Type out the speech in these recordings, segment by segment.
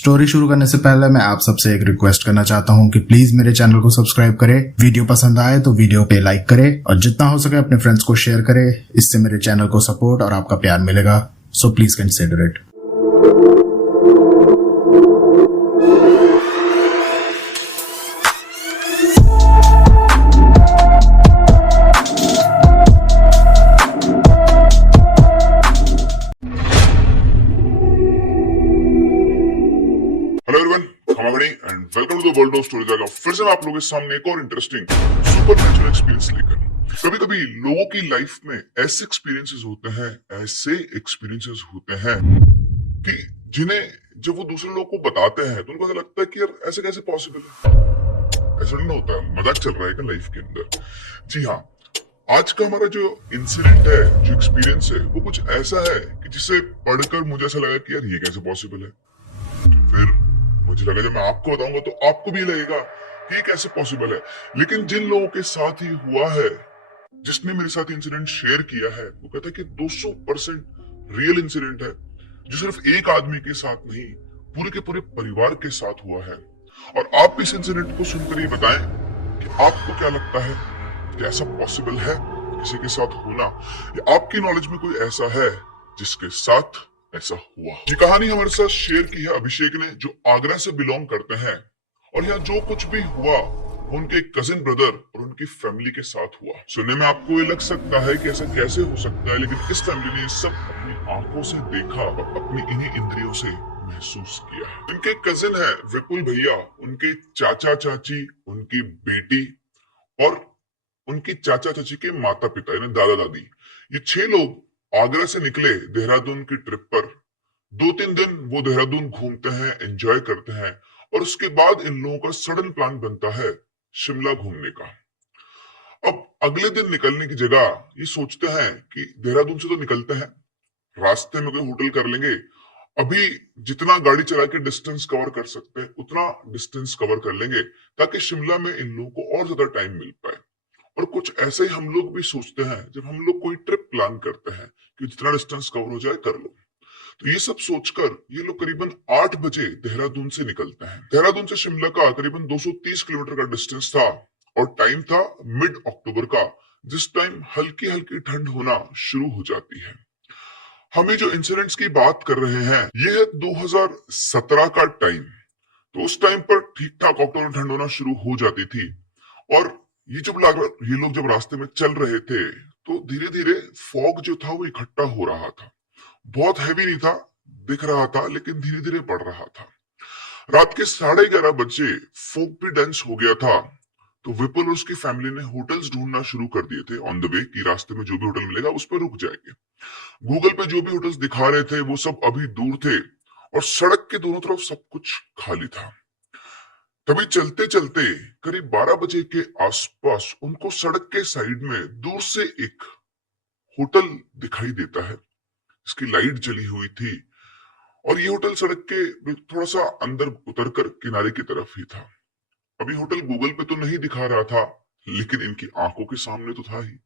Story शुरू करने से पहले मैं आप सबसे एक रिक्वेस्ट करना चाहता हूँ कि प्लीज मेरे चैनल को सब्सक्राइब करें, वीडियो पसंद आए तो वीडियो पे लाइक करें और जितना हो सके अपने फ्रेंड्स को शेयर करें। इससे मेरे चैनल को सपोर्ट और आपका प्यार मिलेगा, so please consider it. Hello everyone, खमागणी and welcome to the world of stories. आगा फिर से मैं आप लोगों के सामने एक और इंटरेस्टिंग सुपरनैचुरल एक्सपीरियंस लेकर। कभी कभी लोगों की लाइफ में ऐसे एक्सपीरियंसेस होते हैं कि जिन्हें जब वो दूसरे लोगों को बताते हैं तो उनको ऐसा लगता है कि यार ऐसे कैसे पॉसिबल है। ऐसा नहीं होता है, मजाक चल रहा है क्या लाइफ के अंदर? जी हाँ, आज का हमारा जो इंसिडेंट है, जो एक्सपीरियंस है, वो कुछ ऐसा है कि जिसे पढ़कर मुझे ऐसा लगा कि यार ये कैसे पॉसिबल है। फिर मुझे लगा जब मैं आपको बताऊंगा तो आपको भी लगेगा कि ये कैसे पॉसिबल है। लेकिन जिन लोगों के साथ ही हुआ है, जिसने मेरे साथ इंसिडेंट शेयर किया है, वो कहता है कि 200% रियल इंसिडेंट है, जो सिर्फ एक आदमी के साथ नहीं, पूरे के पूरे परिवार के साथ हुआ है। और आप इस इंसिडेंट को सुनकर ये बताएं कि आपको क्या लगता है कि ऐसा पॉसिबल है किसी के साथ होना, या आपकी नॉलेज में कोई ऐसा है जिसके साथ ऐसा हुआ। ये कहानी हमारे साथ शेयर की है अभिषेक ने, जो आगरा से बिलोंग करते हैं। और यहाँ जो कुछ भी हुआ उनके कजिन ब्रदर और उनकी फैमिली के साथ हुआ। सुनने में आपको ये लग सकता है कि ऐसा कैसे हो सकता है, लेकिन इस फैमिली ने सब अपनी आंखों से देखा और अपनी इन्हीं इंद्रियों से महसूस किया है। इनके कजिन है विपुल भैया, उनके चाचा चाची, उनकी बेटी और उनकी चाचा चाची के माता पिता यानी दादा दादी। ये 6 लोग आगरा से निकले देहरादून की ट्रिप पर। 2-3 दिन वो देहरादून घूमते हैं, एंजॉय करते हैं, और उसके बाद इन लोगों का सडन प्लान बनता है शिमला घूमने का। अब अगले दिन निकलने की जगह ये सोचते हैं कि देहरादून से तो निकलते हैं, रास्ते में कोई होटल कर लेंगे, अभी जितना गाड़ी चला के डिस्टेंस कवर कर सकते हैं उतना डिस्टेंस कवर कर लेंगे, ताकि शिमला में इन लोगों को और ज्यादा टाइम मिल पाए। और कुछ ऐसे ही हम लोग भी सोचते हैं जब हम लोग कोई ट्रिप प्लान करते हैं कि जितना डिस्टेंस कवर हो जाए कर लो। तो ये सब सोचकर ये लोग करीबन 8 बजे देहरादून से निकलते हैं। देहरादून से शिमला का करीबन 230 किलोमीटर का डिस्टेंस था और टाइम था मिड अक्टूबर का, जिस टाइम हल्की हल्की ठंड होना शुरू हो जाती है। हम ये जो इंसिडेंट्स की बात कर रहे हैं ये है 2017 का टाइम। तो उस टाइम पर ठीक ठाक अक्टूबर में ठंड होना शुरू हो जाती थी। और ये लोग जब रास्ते में चल रहे थे तो धीरे धीरे फॉग जो था वो इकट्ठा हो रहा था। बहुत हैवी नहीं था, दिख रहा था, लेकिन धीरे धीरे बढ़ रहा था। रात के 11:30 बजे फॉग भी डेंस हो गया था। तो विपुल और उसकी फैमिली ने होटल्स ढूंढना शुरू कर दिए थे ऑन द वे, कि रास्ते में जो भी होटल मिलेगा उस पर रुक जाएंगे। गूगल पे जो भी होटल्स दिखा रहे थे वो सब अभी दूर थे और सड़क के दोनों तरफ सब कुछ खाली था। तभी चलते चलते करीब 12 बजे के आसपास उनको सड़क के साइड में दूर से एक होटल दिखाई देता है। इसकी लाइट जली हुई थी और ये होटल सड़क के थोड़ा सा अंदर उतरकर किनारे की तरफ ही था। अभी होटल गूगल पे तो नहीं दिखा रहा था, लेकिन इनकी आंखों के सामने तो था ही।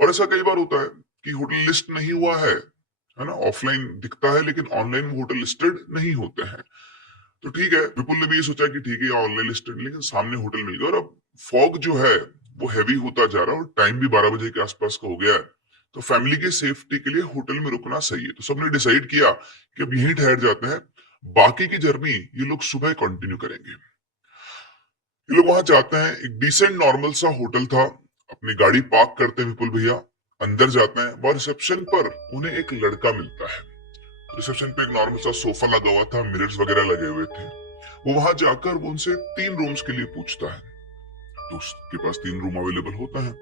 और ऐसा कई बार होता है कि होटल लिस्ट नहीं हुआ है ना, ऑफलाइन दिखता है लेकिन ऑनलाइन वो होटल लिस्टेड नहीं होते हैं। तो ठीक है, विपुल ने भी ये सोचा कि ठीक है ऑनलाइन लिस्टेड, लेकिन सामने होटल मिल गया। और अब फॉग जो है वो हैवी होता जा रहा है और टाइम भी 12 बजे के आसपास का हो गया है। तो फैमिली के सेफ्टी के लिए होटल में रुकना सही है। तो सबने डिसाइड किया कि अब यहीं ठहर जाते हैं, बाकी की जर्नी ये लोग सुबह कंटिन्यू करेंगे। ये लोग वहां जाते हैं, एक डिसेंट नॉर्मल सा होटल था। अपनी गाड़ी पार्क करते हैं विपुल भैया, अंदर जाते हैं। वह रिसेप्शन पर उन्हें एक लड़का मिलता है। रिसेप्शन पे एक नॉर्मल सा सोफा लगा हुआ था, मिरर्स वगैरह लगे हुए थे। वो वहां जाकर वो उनसे 3 रूम्स के लिए पूछता है। तो उसके पास 3 रूम अवेलेबल होता है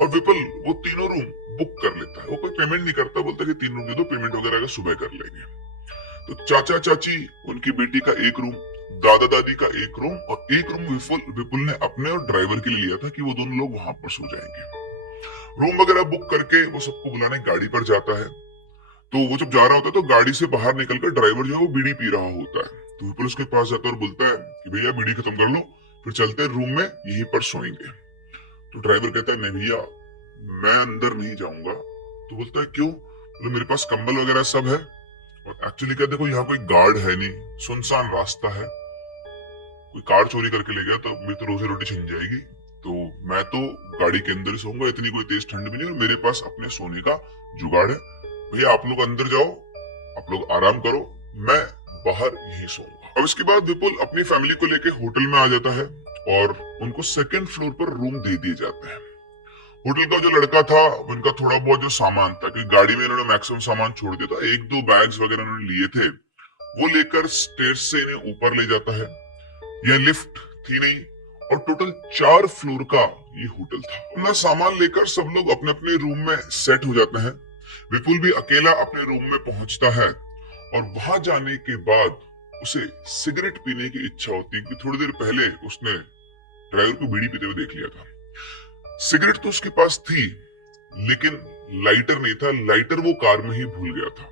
और विपुल वो तीनों रूम बुक कर लेता है। वो कोई पेमेंट नहीं करता, बोलता है कि 3 रूम दे दो, पेमेंट वगैरह का सुबह कर लेंगे। तो चाचा चाची, उनकी बेटी का एक रूम, दादा दादी का एक रूम और एक रूम विपुल ने अपने और ड्राइवर के लिए लिया था कि वो दोनों लोग वहां पर सो जाएंगे। रूम वगैरह बुक करके वो सबको बुलाने गाड़ी पर जाता है। तो वो जब जा रहा होता है तो गाड़ी से बाहर निकलकर ड्राइवर जो है वो बीड़ी पी रहा होता है। तो विपुल उसके पास जाता है और बोलता है कि भैया बीड़ी खत्म कर लो, फिर चलते रूम में, यहीं पर सोएंगे। तो ड्राइवर कहता है नहीं भैया, मैं अंदर नहीं जाऊंगा। तो बोलता है क्यों? तो मेरे पास कंबल वगैरह सब है और एक्चुअली क्या, देखो यहाँ कोई गार्ड है नहीं, सुनसान रास्ता है, कोई कार चोरी करके ले गया तो मेरी तो रोजी रोटी छिन जाएगी। तो मैं तो गाड़ी के अंदर ही सोऊंगा, इतनी कोई तेज ठंड भी नहीं, और मेरे पास अपने सोने का जुगाड़ है। भैया आप लोग अंदर जाओ, आप लोग आराम करो, मैं बाहर यही सोऊंगा। अब इसके बाद विपुल अपनी फैमिली को लेके होटल में आ जाता है और उनको सेकंड फ्लोर पर रूम दे दिए जाते हैं। होटल का जो लड़का था उनका थोड़ा बहुत जो सामान था, क्योंकि गाड़ी में इन्होंने मैक्सिमम सामान छोड़ दिया था, एक दो बैग्स वगैरह इन्होंने लिए थे, वो लेकर स्टेयर्स से इन्हें ऊपर ले जाता है। यह लिफ्ट थी नहीं और टोटल 4 फ्लोर का ये होटल था। अपना सामान लेकर सब लोग अपने अपने रूम में सेट हो जाते हैं। विपुल भी अकेला अपने रूम में पहुंचता है और वहां जाने के बाद उसे सिगरेट पीने की इच्छा होती है, क्योंकि थोड़ी देर पहले उसने ड्राइवर को बीड़ी पीते हुए देख लिया था। सिगरेट तो उसके पास थी लेकिन लाइटर नहीं था, लाइटर वो कार में ही भूल गया था।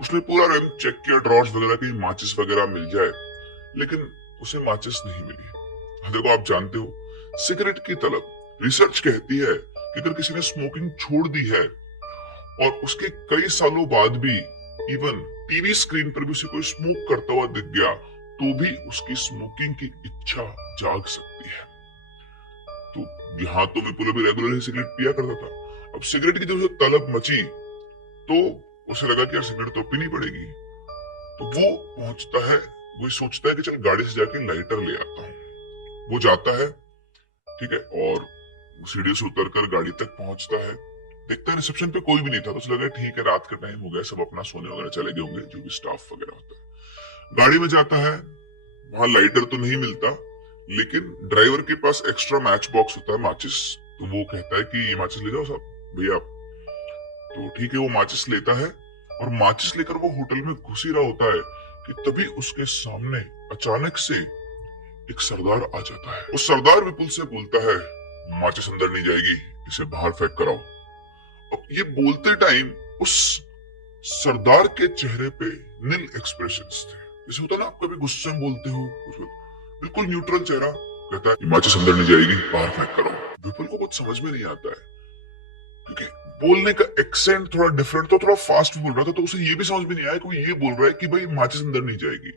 उसने पूरा रैम चेक किया, ड्रॉर्स वगैरह की माचिस वगैरह मिल जाए, लेकिन उसे माचिस नहीं मिली। देखो आप जानते हो सिगरेट की तलब, रिसर्च कहती है कि अगर किसी ने स्मोकिंग छोड़ दी है और उसके कई सालों बाद भी इवन टीवी स्क्रीन पर भी उसे कोई स्मोक करता हुआ दिख गया तो भी उसकी स्मोकिंग की इच्छा जाग सकती है। तो यहाँ तो विपुल भी रेगुलरली सिगरेट पिया करता था, अब सिगरेट की जब उसे तलब मची तो उसे लगा कि यार सिगरेट तो पीनी पड़ेगी। तो वो पहुंचता है, वो सोचता है कि चल गाड़ी से जाके लाइटर ले आता हूँ। वो जाता है, ठीक है, और सीढ़ी से उतरकर गाड़ी तक पहुंचता है, देखता है रिसेप्शन पे कोई भी नहीं था, तो उसे लगा ठीक है रात का टाइम हो गया, सब अपना सोने वगैरह चले गए होंगे, जो भी स्टाफ वगैरह होता है। गाड़ी में जाता है, वहां लाइटर तो नहीं मिलता, लेकिन ड्राइवर के पास एक्स्ट्रा मैच बॉक्स होता है, माचिस। तो वो कहता है कि ये माचिस ले जाओ साहब भैया। तो ठीक है, वो माचिस लेता है और माचिस लेकर वो होटल में घुस ही रहा होता है कि तभी उसके सामने अचानक से एक सरदार आ जाता है। उस सरदार विपुल से बोलता है माचिस अंदर नहीं जाएगी, इसे बाहर फेंक कर आओ। अब ये बोलते टाइम उस सरदार के चेहरे पे नील एक्सप्रेशंस थे, जैसे होता ना आप कभी गुस्से में बोलते हो, बिल्कुल न्यूट्रल चेहरा। कहता है माचिस अंदर नहीं जाएगी, बाहर फेंक कर आओ। विपुल को कुछ समझ में नहीं आता है, क्योंकि बोलने का एक्सेंट थोड़ा डिफरेंट था, थोड़ा फास्ट बोल रहा था, तो उसे ये भी समझ में नहीं आया कि वो ये बोल रहा है कि भाई माचिस अंदर नहीं जाएगी।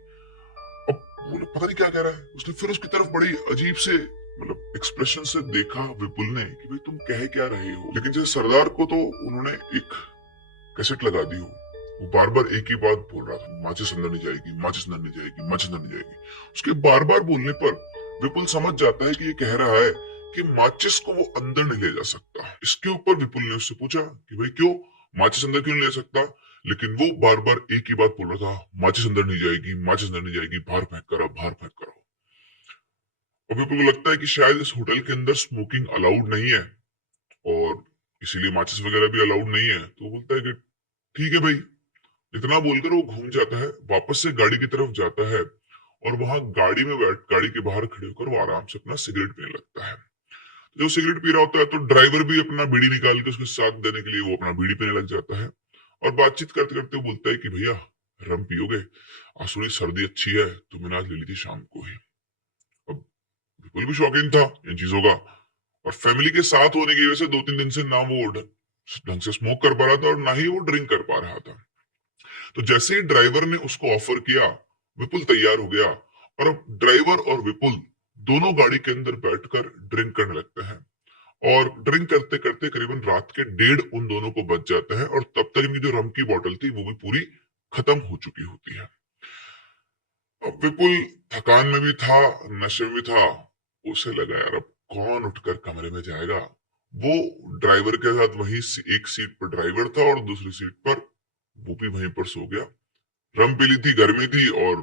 अब वो पता नहीं क्या कह रहा है, उसने फिर उसकी तरफ बड़ी अजीब से मतलब एक्सप्रेशन से देखा विपुल ने कि भाई तुम कह क्या रहे हो। लेकिन जैसे सरदार को तो उन्होंने एक कैसेट लगा दी हो, वो बार बार एक ही बात बोल रहा था, माचिस अंदर नहीं जाएगी, माचिस अंदर नहीं जाएगी, माचिस अंदर नहीं जाएगी। उसके बार बार बोलने पर विपुल समझ जाता है कि ये कह रहा है कि माचिस को वो अंदर नहीं ले जा सकता। इसके ऊपर विपुल ने उससे पूछा कि भाई क्यों, माचिस अंदर क्यों नहीं ले सकता? लेकिन वो बार बार एक ही बात बोल रहा था, माचिस अंदर नहीं जाएगी, माचिस अंदर नहीं जाएगी, बाहर फेंक करो, बाहर फेंक करो। और विपुल को लगता है कि शायद इस होटल के अंदर स्मोकिंग अलाउड नहीं है और इसीलिए माचिस वगैरह भी अलाउड नहीं है। तो बोलता है कि ठीक है भाई। इतना बोलकर वो घूम जाता है, वापस से गाड़ी की तरफ जाता है और वहां गाड़ी में बैठ, गाड़ी के बाहर खड़े होकर वो आराम से अपना सिगरेट पीने लगता है। जो सिगरेट पी रहा होता है तो ड्राइवर भी अपना बीड़ी निकाल के उसके साथ देने के लिए वो अपना बीड़ी पीने लग जाता है और बातचीत करते करते बोलता है कि भैया रम पियोगे? आज थोड़ी सर्दी अच्छी है तो मैंने आज ले ली थी शाम को ही। अब बिल्कुल भी शौकीन था इन चीजों का और फैमिली के साथ होने की वजह से 2-3 दिन से ना वो ढंग से स्मोक कर पा रहा था और ना ही वो ड्रिंक कर पा रहा था। तो जैसे ही ड्राइवर ने उसको ऑफर किया, विपुल तैयार हो गया और अब ड्राइवर और विपुल दोनों गाड़ी के अंदर बैठकर ड्रिंक करने लगते हैं और ड्रिंक करते करते करीबन रात के 1:30 उन दोनों को बच जाता है और तब तक इनकी जो रम की बोतल थी वो भी पूरी खत्म हो चुकी होती है। अब विपुल थकान में भी था, नशे में भी था, उसे लगा यार अब कौन उठकर कमरे में जाएगा। वो ड्राइवर के साथ वहीं एक सीट पर ड्राइवर था और दूसरी सीट पर वो भी वहीं पर सो गया। रम पी ली थी, गर्मी थी और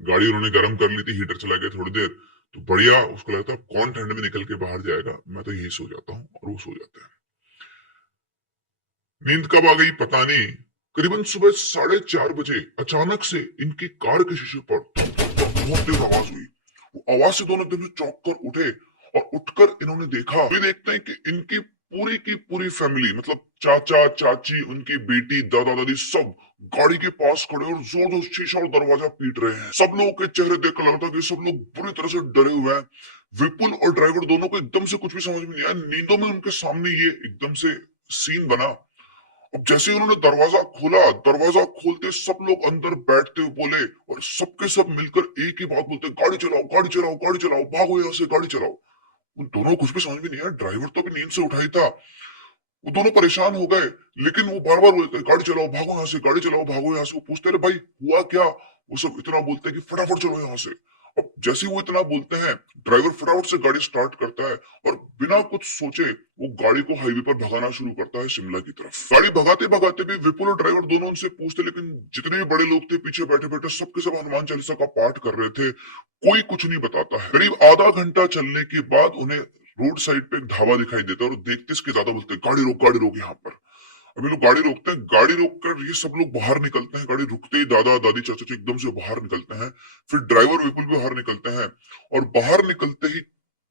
गाड़ी उन्होंने गर्म कर ली थी, हीटर चला गया थोड़ी देर, तो बढ़िया उसको लगता है कौन ठंड में निकल के बाहर जाएगा, मैं तो यही सो जाता हूँ। और वो सो जाता है। नींद कब आ गई पता नहीं, करीबन सुबह 4:30 बजे अचानक से इनकी कार के शीशे पर बहुत तेज आवाज हुई। वो आवाज से दोनों एकदम से चौंक कर उठे और उठकर इन्होंने देखा, वे देखते हैं कि इनकी पूरी फैमिली मतलब चाचा चाची, उनकी बेटी, दादा दादी सब गाड़ी के पास खड़े और जोर जोर शीशा और दरवाजा पीट रहे हैं। सब लोगों के चेहरे देखकर लगता है कि सब लोग बुरी तरह से डरे हुए हैं। विपुल और ड्राइवर दोनों को एकदम से कुछ भी समझ में नहीं आया। नींदों में उनके सामने ये एकदम से सीन बना अब जैसे ही उन्होंने दरवाजा खोला, दरवाजा खोलते सब लोग अंदर बैठते हुए बोले और सबके सब मिलकर एक ही बात बोलते, गाड़ी चलाओ, गाड़ी चलाओ, गाड़ी चलाओ, भागो यहाँ से, गाड़ी चलाओ। उन दोनों को कुछ भी समझ में नहीं आया, ड्राइवर तो अभी नींद से उठा ही था। वो दोनों परेशान हो गए, लेकिन वो बार बार बोलते गाड़ी चलाओ, भागो यहाँ से, गाड़ी चलाओ, भागो यहाँ से। वो पूछते रहे भाई हुआ क्या, वो सब इतना बोलते हैं कि फटाफट चलो यहाँ से। अब जैसे ही वो इतना बोलते हैं, ड्राइवर फटाफट से गाड़ी स्टार्ट करता है और बिना कुछ सोचे वो गाड़ी को हाईवे पर भगाना शुरू करता है शिमला की तरफ। गाड़ी भगाते भगाते भी विपुल और ड्राइवर दोनों उनसे पूछते, लेकिन जितने भी बड़े लोग थे पीछे बैठे बैठे सबके सब हनुमान चालीसा का पाठ कर रहे थे, कोई कुछ नहीं बताता है। करीब आधा घंटा चलने के बाद उन्हें रोड साइड पे एक ढाबा दिखाई देता है और देखते इसके ज्यादा बोलते हैं गाड़ी रोक यहाँ पर। अभी लोग गाड़ी रोकते हैं, गाड़ी रोककर ये सब लोग बाहर निकलते हैं। गाड़ी रुकते ही दादा दादी चाचा चाची एकदम से बाहर निकलते हैं। फिर ड्राइवर विपुल भी बाहर निकलते हैं और बाहर निकलते ही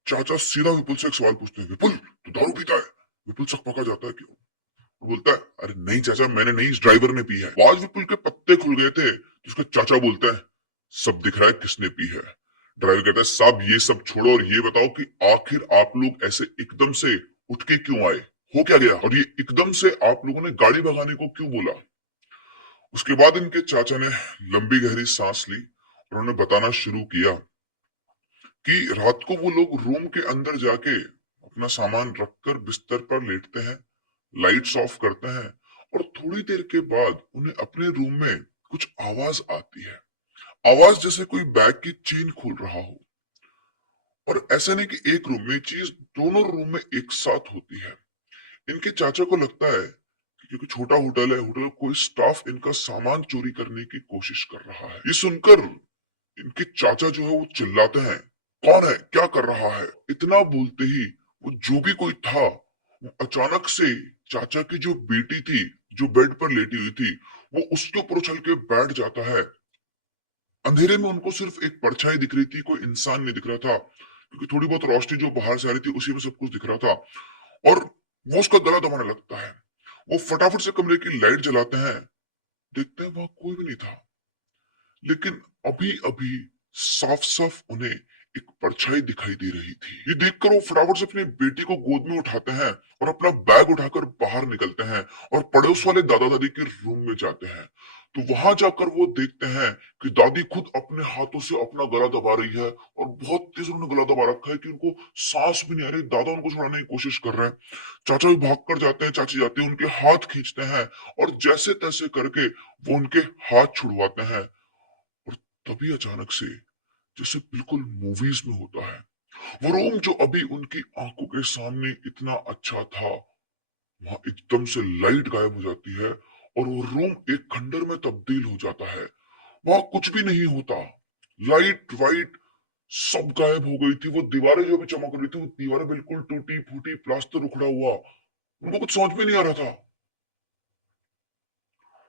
चाचा सीधा विपुल से एक सवाल पूछते हैं, विपुल तू दारू पीता है? विपुल सकपका जाता है, क्यों? वो बोलता है, अरे नहीं चाचा मैंने नहीं, इस ड्राइवर ने पी है। आज विपुल के पत्ते खुल गए थे। उसका चाचा बोलता है, सब दिख रहा है किसने पी है। ड्राइवर कहता है, साहब ये सब छोड़ो और ये बताओ कि आखिर आप लोग ऐसे एकदम से उठ के क्यों आए, हो क्या गया, और ये एकदम से आप लोगों ने गाड़ी भगाने को क्यों बोला? उसके बाद इनके चाचा ने लंबी गहरी सांस ली और उन्होंने बताना शुरू किया कि रात को वो लोग रूम के अंदर जाके अपना सामान रखकर बिस्तर पर लेटते हैं, लाइट्स ऑफ करते हैं और थोड़ी देर के बाद उन्हें अपने रूम में कुछ आवाज आती है। आवाज जैसे कोई बैग की चेन खोल रहा हो। और ऐसा नहीं कि एक रूम में, चीज दोनों रूम में एक साथ होती है। इनके चाचा को लगता है कि क्योंकि छोटा होटल है, होटल का कोई स्टाफ इनका सामान चोरी करने की कोशिश कर रहा है। ये सुनकर इनके चाचा जो है वो चिल्लाते हैं, कौन है, क्या कर रहा है? इतना बोलते ही वो जो भी कोई था वो अचानक से चाचा की जो बेटी थी जो बेड पर लेटी हुई थी, वो उसके ऊपर उछल के बैठ जाता है। अंधेरे में उनको सिर्फ एक परछाई दिख रही थी, कोई इंसान नहीं दिख रहा था, क्योंकि थोड़ी बहुत रोशनी जो बाहर से आ रही थी उसी में सब कुछ दिख रहा था। और वो उसका गला दबाने लगता है। वो फटाफट से कमरे की लाइट जलाते हैं, देखते हैं वहां कोई भी नहीं था। लेकिन अभी अभी साफ साफ उन्हें एक परछाई दिखाई दे रही थी। ये देखकर वो फटाफट से अपनी बेटी को गोद में उठाते हैं और अपना बैग उठाकर बाहर निकलते हैं और पड़ोस वाले दादा दादी के रूम में जाते हैं। तो वहां जाकर वो देखते हैं कि दादी खुद अपने हाथों से अपना गला दबा रही है और बहुत तेज उन्होंने गला दबा रखा है कि उनको सांस भी नहीं आ रही। दादा उनको छुड़ाने की कोशिश कर रहे हैं। चाचा भी भाग कर जाते हैं, चाची जाते हैं, उनके हाथ खींचते हैं और जैसे तैसे करके वो उनके हाथ छुड़वाते हैं। और तभी अचानक से, जैसे बिल्कुल मूवीज में होता है, वो रूम जो अभी उनकी आंखों के सामने इतना अच्छा था, वहां एकदम से लाइट गायब हो जाती है और वो रूम एक खंडर में तब्दील हो जाता है। वहां कुछ भी नहीं होता, लाइट वाइट सब गायब हो गई थी। वो दीवारें जो भी चमक रही थी, वो दीवारें बिल्कुल टूटी फूटी, प्लास्टर उखड़ा हुआ। उनको कुछ समझ में नहीं आ रहा था।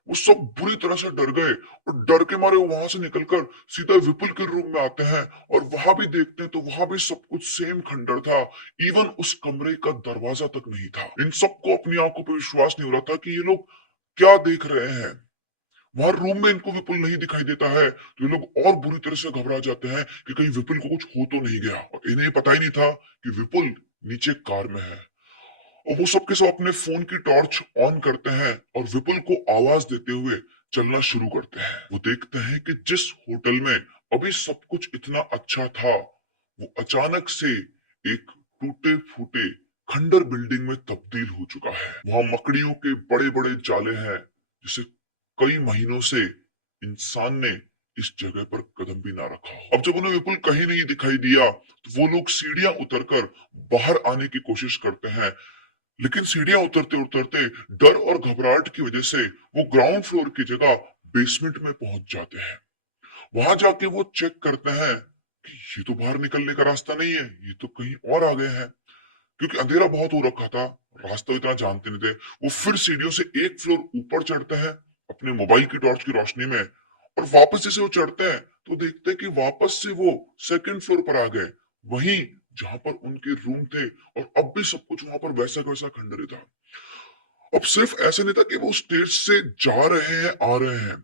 वो सब बुरी तरह से डर गए और डर के मारे वो वहां से निकलकर सीधा विपुल के रूम में आते हैं और वहां भी देखते हैं तो वहां भी सब कुछ सेम खंडर था। इवन उस कमरे का दरवाजा तक नहीं था। इन सबको अपनी आंखों पर विश्वास नहीं हो रहा था कि ये लोग क्या देख रहे हैं। वहां रूम में इनको विपुल नहीं दिखाई देता है तो ये लोग और बुरी तरह से घबरा जाते हैं कि कहीं विपुल को कुछ हो तो नहीं गया। और इन्हें पता ही नहीं था कि विपुल नीचे कार में है। और वो सब के सब अपने फोन की टॉर्च ऑन करते हैं और विपुल को आवाज देते हुए चलना शुरू करते हैं। वो देखते हैं कि जिस होटल में अभी सब कुछ इतना अच्छा था, वो अचानक से एक टूटे फूटे खंडर बिल्डिंग में तब्दील हो चुका है। वहां मकड़ियों के बड़े बड़े जाले हैं, जिसे कई महीनों से इंसान ने इस जगह पर कदम भी ना रखा हो। अब जब उन्हें विपुल कहीं नहीं दिखाई दिया तो वो लोग सीढ़ियां उतरकर बाहर आने की कोशिश करते हैं। लेकिन सीढ़ियां उतरते उतरते डर और घबराहट की वजह से वो ग्राउंड फ्लोर की जगह बेसमेंट में पहुंच जाते हैं। वहां जाके वो चेक करते हैं कि ये तो बाहर निकलने का रास्ता नहीं है, ये तो कहीं और आ गए हैं। क्योंकि अंधेरा बहुत हो रखा था, रास्ता इतना जानते नहीं थे। वो फिर सीढ़ियों से एक फ्लोर ऊपर चढ़ते हैं अपने मोबाइल की टॉर्च की रोशनी में, और वापस जैसे वो चढ़ते हैं तो देखते हैं कि वापस से वो सेकंड फ्लोर पर आ गए, वहीं जहां पर उनके रूम थे। और अब भी सब कुछ वहां पर वैसा का वैसा खंडर ही था। अब सिर्फ ऐसा नहीं था कि वो स्टेज से जा रहे हैं आ रहे हैं।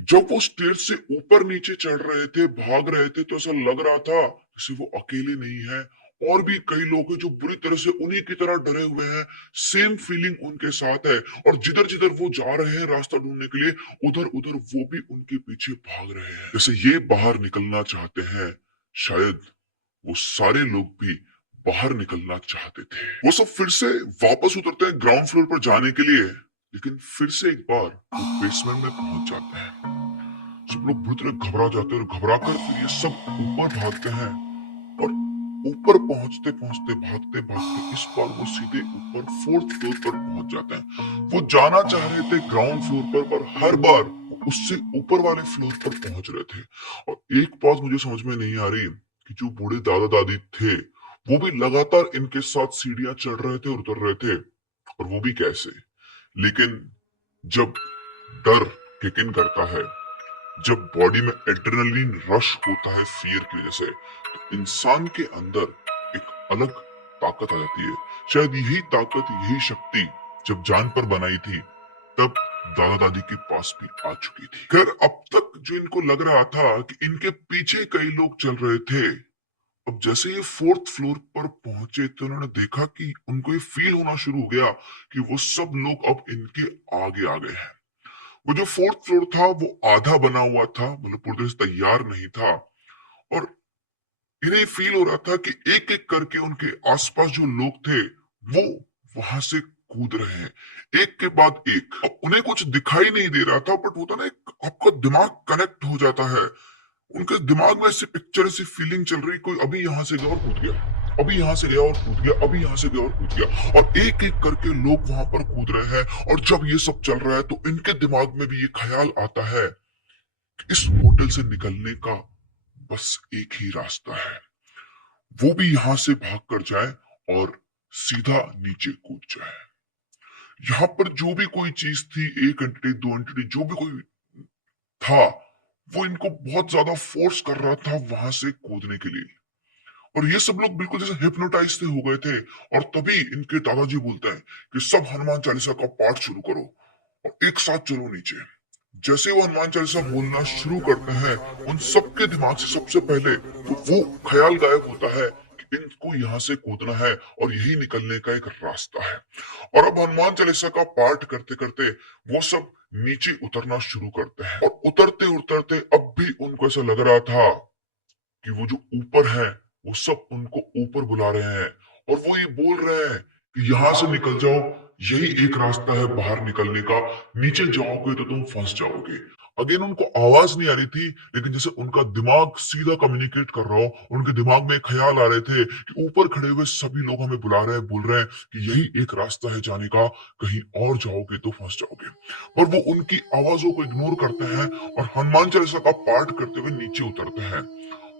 जब वो स्टेज से ऊपर नीचे चढ़ रहे थे, भाग रहे थे, तो ऐसा लग रहा था जैसे वो अकेले नहीं है और भी कई लोग हैं जो बुरी तरह से उन्हीं की तरह डरे हुए हैं, सेम फीलिंग उनके साथ है, और जिधर जिधर वो जा रहे हैं रास्ता ढूंढने के लिए, उधर उधर वो भी उनके पीछे भाग रहे हैं। जैसे ये बाहर निकलना चाहते हैं, शायद वो सारे लोग भी बाहर निकलना चाहते थे। वो सब फिर से वापस उतरते हैं ग्राउंड फ्लोर पर जाने के लिए, लेकिन फिर से एक बार वो बेसमेंट में पहुंच जाते हैं। सब लोग बुरी तरह घबरा जाते हैं, और घबरा कर फिर ये सब ऊपर भागते हैं, और ऊपर पहुंचते पहुंचते भागते भागते इस बार वो सीधे ऊपर फोर्थ फ्लोर पर पहुंच जाते हैं। वो जाना चाह रहे थे ग्राउंड फ्लोर पर हर बार वो उससे ऊपर वाले फ्लोर पर पहुंच रहे थे। और एक बात मुझे समझ में नहीं आ रही कि जो बूढ़े दादा दादी थे वो भी लगातार इनके साथ सीढ़ियां चढ़ रहे थे और उतर रहे थे, और वो भी कैसे। लेकिन जब डर किक इन करता है, जब बॉडी में एड्रेनलिन रश होता है फियर की वजह से, तो इंसान के अंदर एक अलग ताकत आ जाती है। शायद यही ताकत, यही शक्ति जब जान पर बनाई थी, तब दादा दादी के पास भी आ चुकी थी। खैर, अब तक जो इनको लग रहा था कि इनके पीछे कई लोग चल रहे थे, अब जैसे ये फोर्थ फ्लोर पर पहुंचे तो उन्होंने देखा कि उनको ये फील होना शुरू हो गया कि वो सब लोग अब इनके आगे आ गए हैं। वो जो फोर्थ फ्लोर था वो आधा बना हुआ था, मतलब पूरी तरह से तैयार नहीं था, और इन्हें फील हो रहा था कि एक एक करके उनके आसपास जो लोग थे वो वहां से कूद रहे हैं, एक के बाद एक। अब उन्हें कुछ दिखाई नहीं दे रहा था, बट होता ना, एक आपका दिमाग कनेक्ट हो जाता है। उनके दिमाग में ऐसी पिक्चर, ऐसी फीलिंग चल रही, कोई अभी यहां से गया और कूद गया, अभी यहां से गया और कूद गया, अभी यहां से गया और कूद गया, और एक एक करके लोग वहां पर कूद रहे हैं। और जब ये सब चल रहा है तो इनके दिमाग में भी ये ख्याल आता है कि इस होटल से निकलने का बस एक ही रास्ता है, वो भी यहां से भाग कर जाए और सीधा नीचे कूद जाए। यहाँ पर जो भी कोई चीज थी, एक एंटिटी, दो एंटिटी, जो भी कोई था, वो इनको बहुत ज्यादा फोर्स कर रहा था वहां से कूदने के लिए। और ये सब लोग बिल्कुल जैसे हिप्नोटाइज से हो गए थे। और तभी इनके दादाजी बोलते हैं कि सब हनुमान चालीसा का पाठ शुरू करो और एक साथ चलो नीचे। जैसे वो हनुमान चालीसा बोलना शुरू करते हैं, उन सबके दिमाग से सबसे पहले तो वो ख्याल गायब होता है कि इनको यहाँ से कूदना है और यही निकलने का एक रास्ता है। और अब हनुमान चालीसा का पाठ करते करते वो सब नीचे उतरना शुरू करते हैं, और उतरते उतरते अब भी उनको ऐसा लग रहा था कि वो जो ऊपर है वो सब उनको ऊपर बुला रहे हैं, और वो ये बोल रहे हैं कि यहां से निकल जाओ, यही एक रास्ता है बाहर निकलने का, नीचे जाओगे तो तुम फंस जाओगे। अगेन उनको आवाज नहीं आ रही थी, लेकिन जैसे उनका दिमाग सीधा कम्युनिकेट कर रहा हो, उनके दिमाग में ख्याल आ रहे थे कि ऊपर खड़े हुए सभी लोग हमें बुला रहे हैं, बोल रहे हैं कि यही एक रास्ता है जाने का, कहीं और जाओगे तो फंस जाओगे। पर वो उनकी आवाजों को इग्नोर करते हैं और हनुमान चालीसा का पाठ करते हुए नीचे उतरते हैं।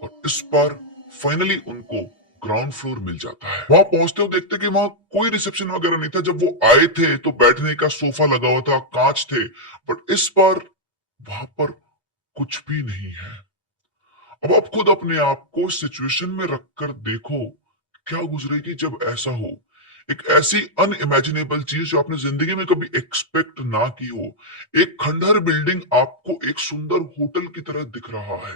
और इस बार फाइनली उनको ग्राउंड फ्लोर मिल जाता है। वहां पहुंचते हो देखते कि वहां कोई रिसेप्शन वगैरह नहीं था। जब वो आए थे तो बैठने का सोफा लगा हुआ था, कांच थे, बट इस बार वहां पर कुछ भी नहीं है। अब आप खुद अपने आप को इस सिचुएशन में रखकर देखो, क्या गुजरेगी जब ऐसा हो। एक ऐसी अनइमेजिनेबल चीज जो आपने जिंदगी में कभी एक्सपेक्ट ना की हो। एक खंडहर बिल्डिंग आपको एक सुंदर होटल की तरह दिख रहा है।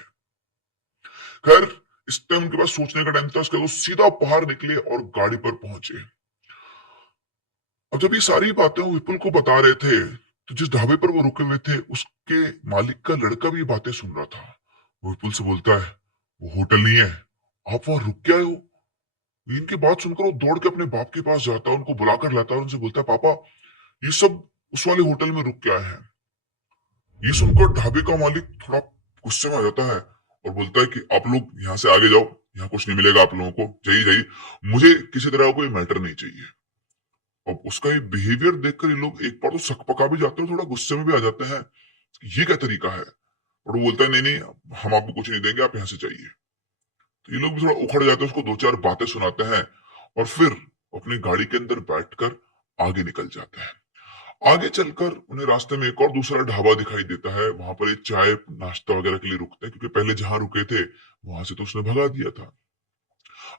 खैर, इस टाइम उनके पास सोचने का टाइम था, उसके बाद वो सीधा बाहर निकले और गाड़ी पर पहुंचे। अब जब ये सारी बातें वो विपुल को बता रहे थे, तो जिस ढाबे पर वो रुके हुए थे उसके मालिक का लड़का भी बातें सुन रहा था। वो विपुल से बोलता है, वो होटल नहीं है, आप वहां रुक के आए हो। इनकी बात सुनकर वो दौड़ के अपने बाप के पास जाता है, उनको बुलाकर लाता है और उनसे बोलता है, पापा ये सब उस वाले होटल में रुक के आए हैं। ये सुनकर ढाबे का मालिक थोड़ा गुस्से में आ जाता है और बोलता है कि आप लोग यहाँ से आगे जाओ, यहाँ कुछ नहीं मिलेगा आप लोगों को, जाइए जाइए, मुझे किसी तरह का कोई मैटर नहीं चाहिए। अब उसका ये बिहेवियर देखकर ये लोग एक बार तो सकपका भी जाते हैं, थोड़ा गुस्से में भी आ जाते हैं, ये क्या तरीका है। और वो बोलता है, नहीं नहीं, हम आपको कुछ नहीं देंगे, आप यहाँ से जाइए। तो ये लोग भी थोड़ा उखड़ जाते हैं, उसको दो चार बातें सुनाते हैं और फिर अपनी गाड़ी के अंदर बैठकर आगे निकल जाते हैं। आगे चलकर उन्हें रास्ते में एक और दूसरा ढाबा दिखाई देता है। वहां पर एक चाय नाश्ता वगैरह के लिए रुकते हैं, क्योंकि पहले जहां रुके थे वहां से तो उसने भगा दिया था।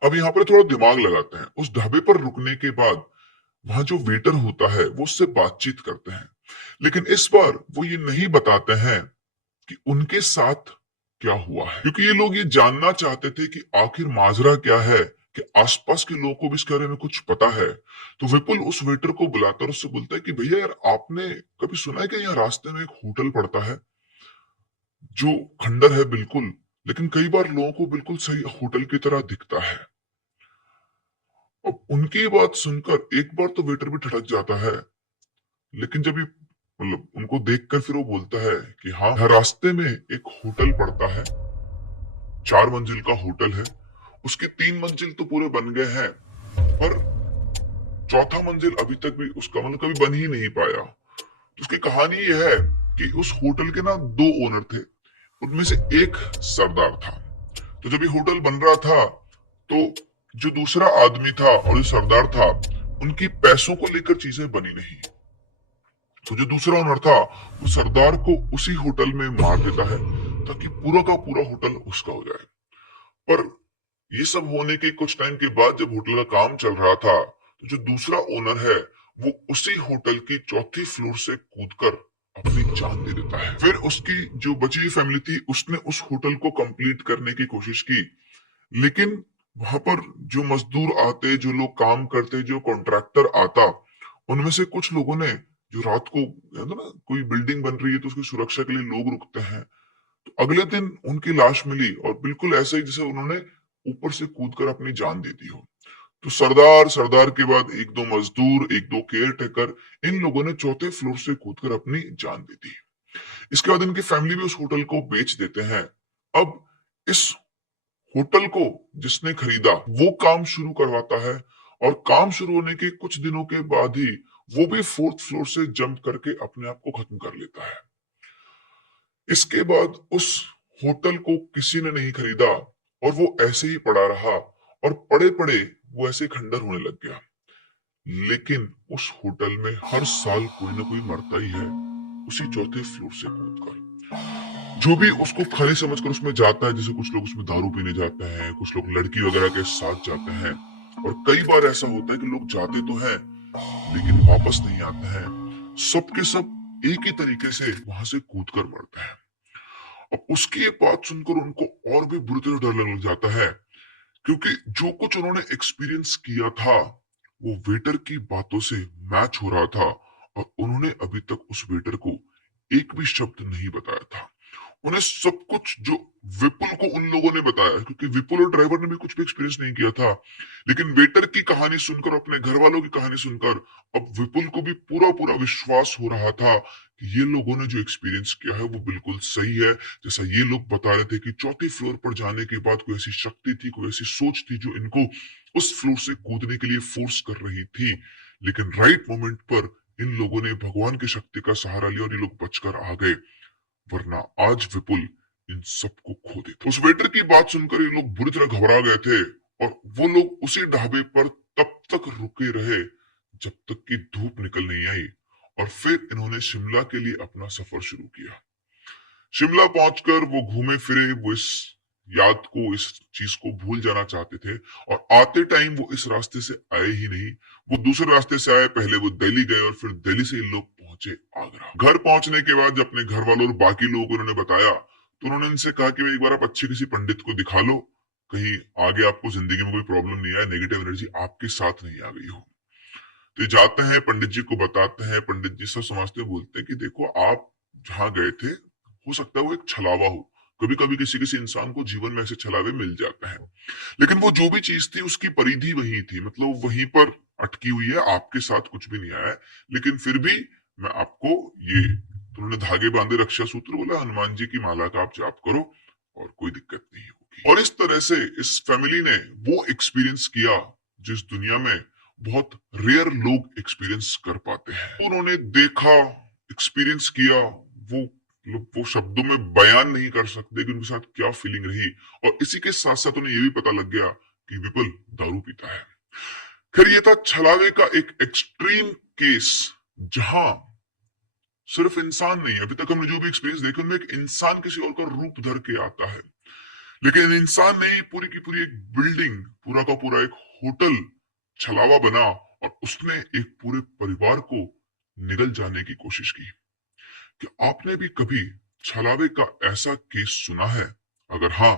अब यहाँ पर थोड़ा दिमाग लगाते हैं। उस ढाबे पर रुकने के बाद वहां जो वेटर होता है वो उससे बातचीत करते हैं, लेकिन इस बार वो ये नहीं बताते हैं कि उनके साथ क्या हुआ है, क्योंकि ये लोग ये जानना चाहते थे कि आखिर माजरा क्या है कि आसपास के लोगों को भी इसके बारे में कुछ पता है। तो विपुल उस वेटर को बुलाता है और उससे बोलता है कि भैया यार, आपने कभी सुना है कि यहाँ रास्ते में एक होटल पड़ता है जो खंडर है बिल्कुल, लेकिन कई बार लोगों को बिल्कुल सही होटल की तरह दिखता है। अब उनकी बात सुनकर एक बार तो वेटर भी ठड़क जाता है, लेकिन जब ये मतलब उनको देखकर फिर वो बोलता है कि हाँ, हर रास्ते में एक होटल पड़ता है, 4 मंजिल का होटल है। उसके 3 मंजिल तो पूरे बन गए हैं, पर चौथा मंजिल अभी तक भी उसका मतलब कभी बन ही नहीं पाया। तो उसकी कहानी यह है कि उस होटल के ना 2 ओनर थे, उनमें से एक सरदार था। तो जब ये होटल बन रहा था, तो जो दूसरा आदमी था और जो सरदार था, उनकी पैसों को लेकर चीजें बनी नहीं। तो जो दूसरा ओनर था, वो सरदार को उसी होटल में मार देता है ताकि पूरा का पूरा होटल उसका हो जाए। पर ये सब होने के कुछ टाइम के बाद जब होटल का काम चल रहा था, तो जो दूसरा ओनर है, वो उसी होटल की चौथी फ्लोर से कूदकर अपनी जान दे देता है। फिर उसकी जो बची हुई फैमिली थी, उसने उस होटल को कंप्लीट करने की कोशिश की, लेकिन वहां पर जो मजदूर आते, जो लोग काम करते, जो कॉन्ट्रैक्टर आता, उनमें से कुछ लोगों ने, जो रात को ना कोई बिल्डिंग बन रही है तो उसकी सुरक्षा के लिए लोग रुकते हैं, तो अगले दिन उनकी लाश मिली और बिल्कुल ऐसा ही जैसे उन्होंने ऊपर से कूदकर अपनी जान दे दी हो। तो सरदार, सरदार के बाद एक दो मजदूर, एक दो केयर टेकर, इन लोगों ने चौथे फ्लोर से कूदकर अपनी जान दे दी। इसके बाद इनकी फैमिली भी उस होटल को बेच देते हैं। अब इस होटल को जिसने खरीदा, वो काम शुरू करवाता है, और काम शुरू होने के कुछ दिनों के बाद ही वो भी 4th फ्लोर से जंप करके अपने आप को खत्म कर लेता है। इसके बाद उस होटल को किसी ने नहीं खरीदा और वो ऐसे ही पड़ा रहा, और पड़े पड़े वो ऐसे खंडर होने लग गया। लेकिन उस होटल में हर साल कोई ना कोई मरता ही है, उसी चौथे फ्लोर से कूदकर। जो भी उसको खाली समझकर उसमें जाता है, जैसे कुछ लोग उसमें दारू पीने जाते हैं, कुछ लोग लड़की वगैरह के साथ जाते हैं, और कई बार ऐसा होता है कि लोग जाते तो हैं लेकिन वापस नहीं आते हैं। सब के सब एक ही तरीके से वहां से कूदकर मरते हैं। अब उसकी ये बात सुनकर उनको और भी बुरी तरह डर लगने लग जाता है, क्योंकि जो कुछ उन्होंने एक्सपीरियंस किया था, वो वेटर की बातों से मैच हो रहा था, और उन्होंने अभी तक उस वेटर को एक भी शब्द नहीं बताया था। उन्हें सब कुछ जो विपुल को उन लोगों ने बताया, क्योंकि विपुल और ड्राइवर ने भी कुछ भी एक्सपीरियंस नहीं किया था, लेकिन वेटर की कहानी सुनकर, अपने घर वालों की कहानी सुनकर, अब विपुल को भी पूरा पूरा विश्वास हो रहा था कि ये लोगों ने जो एक्सपीरियंस किया है वो बिल्कुल सही है। जैसा ये लोग बता रहे थे कि चौथी फ्लोर पर जाने के बाद कोई ऐसी शक्ति थी, कोई ऐसी सोच थी जो इनको उस फ्लोर से कूदने के लिए फोर्स कर रही थी, लेकिन राइट मोमेंट पर इन लोगों ने भगवान की शक्ति का सहारा लिया और ये लोग बचकर आ गए, वरना आज विपुल इन सबको खो देता। उस वेटर की बात सुनकर ये लोग बुरी तरह घबरा गए थे, और वो लोग उसी ढाबे पर तब तक रुके रहे जब तक कि धूप निकल नहीं आई, और फिर इन्होंने शिमला के लिए अपना सफर शुरू किया। शिमला पहुंचकर वो घूमे फिरे, वो इस याद को, इस चीज को भूल जाना चाहते थे, और आते टाइम वो इस रास्ते से आए ही नहीं, वो दूसरे रास्ते से आए। पहले वो दिल्ली गए और फिर दिल्ली से इन लोग पहुंचे आगरा। घर पहुंचने के बाद जब अपने घर वालों और बाकी लोगों को उन्होंने बताया, तो उन्होंने इनसे कहा कि भाई एक बार आप अच्छे किसी पंडित को दिखा लो, कहीं आगे आपको जिंदगी में कोई प्रॉब्लम नहीं आए, नेगेटिव एनर्जी आपके साथ नहीं आ गई हो। तो ये जाते हैं, पंडित जी को बताते हैं, पंडित जी सब समझते बोलते हैं कि देखो, आप जहाँ गए थे, हो सकता है वो एक छलावा हो, कभी कभी किसी किसी इंसान को जीवन में ऐसे छलावे मिल जाते हैं, लेकिन वो जो भी चीज थी उसकी परिधि वही थी, मतलब वहीं पर अटकी हुई है, आपके साथ कुछ भी नहीं आया है। लेकिन फिर भी मैं आपको ये, तो उन्होंने धागे बांधे रक्षा सूत्र, बोला हनुमान जी की माला का आप जाप करो और कोई दिक्कत नहीं होगी। और इस तरह से इस फैमिली ने वो एक्सपीरियंस किया जिस दुनिया में बहुत रेयर लोग एक्सपीरियंस कर पाते हैं। उन्होंने देखा, एक्सपीरियंस किया, वो शब्दों में बयान नहीं कर सकते कि उनके साथ क्या फीलिंग रही। और इसी के साथ साथ उन्हें यह भी पता लग गया कि विपुल दारू पीता है। फिर ये था छलावे का एक एक्सट्रीम केस, जहां सिर्फ इंसान नहीं, अभी तक हमने जो भी एक्सपीरियंस देखे उनमें एक इंसान किसी और का रूप धर के आता है, लेकिन इंसान नहीं, पूरी की पूरी एक बिल्डिंग, पूरा का पूरा एक होटल छलावा बना, और उसने एक पूरे परिवार को निगल जाने की कोशिश की। कि आपने भी कभी छलावे का ऐसा केस सुना है? अगर हाँ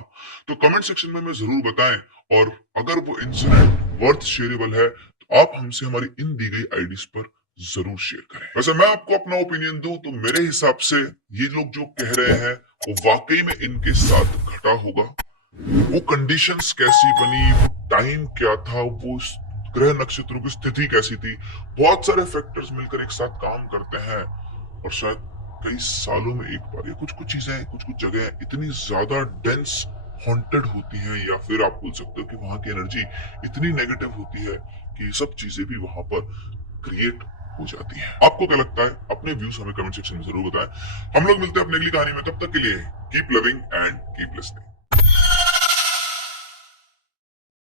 तो कमेंट सेक्शन में जरूर बताएं, और अगर वो इंसिडेंट वर्थ शेयरेबल है तो आप हमसे हमारी इन दी गई आईडीज पर जरूर शेयर करें। वैसे मैं आपको अपना ओपिनियन दूं तो मेरे हिसाब से ये लोग जो कह रहे हैं वो वाकई में इनके साथ घटा होगा। वो कंडीशंस कैसी बनी, वो टाइम क्या था, वो ग्रह नक्षत्रों की स्थिति कैसी थी, बहुत सारे फैक्टर्स मिलकर एक साथ काम करते हैं और शायद कई सालों में एक बार, या कुछ कुछ चीजें, कुछ कुछ जगह इतनी ज्यादा डेंस हॉन्टेड होती हैं, या फिर आप बोल सकते हो कि वहां की एनर्जी इतनी नेगेटिव होती है कि सब चीजें भी वहां पर क्रिएट हो जाती है। आपको क्या लगता है? अपने व्यूज हमें कमेंट सेक्शन में जरूर बताएं। हम लोग मिलते हैं अपनी अगली कहानी में, तब तक के लिए keep loving and keep listening.